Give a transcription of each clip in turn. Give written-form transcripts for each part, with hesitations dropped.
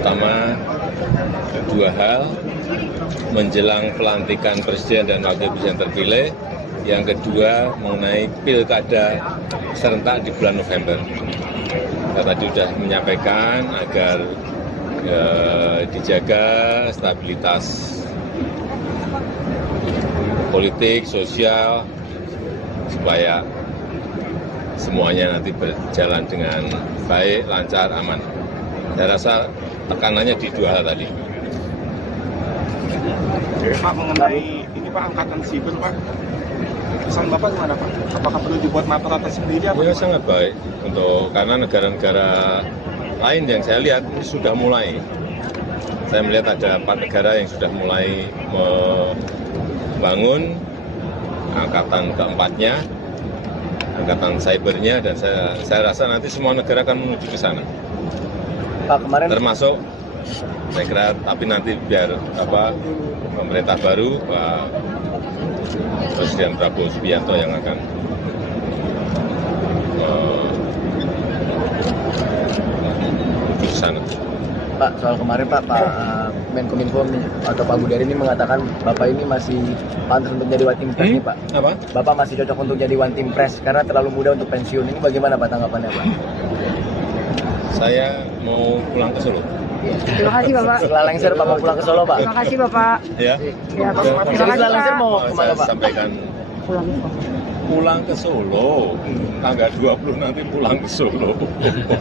terutama dua hal, menjelang pelantikan presiden dan wakil presiden terpilih. Yang kedua mengenai pilkada serentak di bulan November. Saya tadi sudah menyampaikan agar dijaga stabilitas politik, sosial, supaya semuanya nanti berjalan dengan baik, lancar, aman. Saya rasa tekanannya di dua hal tadi. Pak, mengenai ini Pak, angkatan siber Pak, pesan Bapak gimana Pak? Apakah perlu dibuat mata-mata sendiri? Ya sangat baik, karena negara-negara lain yang saya lihat ini sudah mulai. Saya melihat ada 4 negara yang sudah mulai membangun angkatan keempatnya, angkatan cybernya, dan saya rasa nanti semua negara akan menuju ke sana. Pak, kemarin termasuk saya kira, tapi nanti biar pemerintah baru, Pak Presiden Prabowo Subianto yang akan menuju ke sana. Pak, soal kemarin Pak Menkominfo atau Pak Budari ini mengatakan Bapak ini masih pantas untuk jadi one team press nih Pak. Apa? Bapak masih cocok untuk jadi one team press karena terlalu muda untuk pensiun. Ini bagaimana Pak tanggapannya Pak? Saya mau pulang ke Solo. Terima kasih Bapak. Setelah lengser Pak mau pulang ke Solo Pak? Terima kasih Bapak. Ya. Ya, terima kasih Setelah lengser Pak. mau Saya kemana Pak? sampaikan pulang ke Solo. Tanggal 20 nanti pulang ke Solo.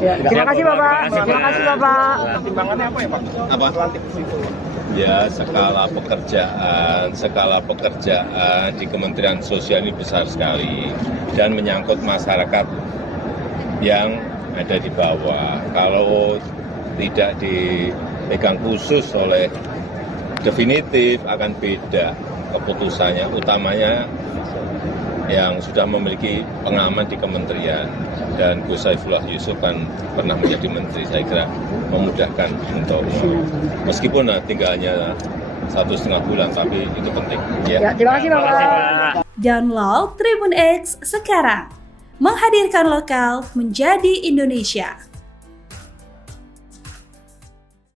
Ya, terima kasih Bapak. Terima kasih Bapak. Pertimbangannya apa ya Pak? Apa? Pelantik di situ. Ya, skala pekerjaan di Kementerian Sosial ini besar sekali dan menyangkut masyarakat yang ada di bawah. Kalau tidak dipegang khusus oleh definitif akan beda keputusannya, utamanya yang sudah memiliki pengalaman di kementerian, dan Gus Saifullah Yusuf kan pernah menjadi menteri. Saya kira memudahkan untuk meskipun tinggalnya 1,5 bulan, tapi itu penting. Ya, terima kasih Bapak. Download Tribun X sekarang, menghadirkan lokal menjadi Indonesia.